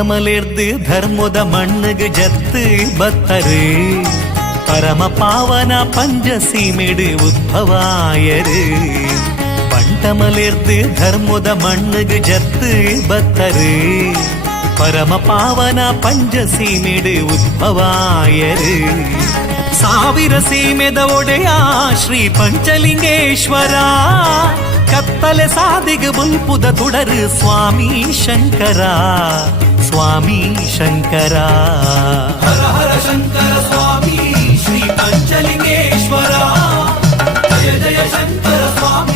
ಬಂಟಮಲೆರ್ದು ಧರ್ಮದ ಮಣ್ಣಗೆ ಜತ್ತು ಬತ್ತರು ಪರಮ ಪಾವನ ಪಂಚಸೀಮೆಡು ಉದ್ಭವಾಯರು ಬಂಟಮಲೆರ್ದು ಧರ್ಮದ ಮಣ್ಣಗೆ ಜತ್ತು ಬತ್ತರು ಪರಮ ಪಾವನ ಪಂಚಸೀಮೆಡು ಉದ್ಭವಾಯರು ಸಾವಿರ ಸೀಮೆದ ಒಡೆಯ ಶ್ರೀ ಪಂಚಲಿಂಗೇಶ್ವರ ಕತ್ತಲೆ ಸಾದಿಗೆ ಬುಲ್ಪುದ ತುಡರು ಸ್ವಾಮಿ ಶಂಕರ ಸ್ವಾಮಿ ಶಂಕರ ಹರ ಹರ ಶಂಕರ ಸ್ವಾಮಿ ಶ್ರೀ ಪಂಚಲಿಂಗೇಶ್ವರ ಜಯ ಜಯ ಶಂಕರ ಸ್ವಾಮಿ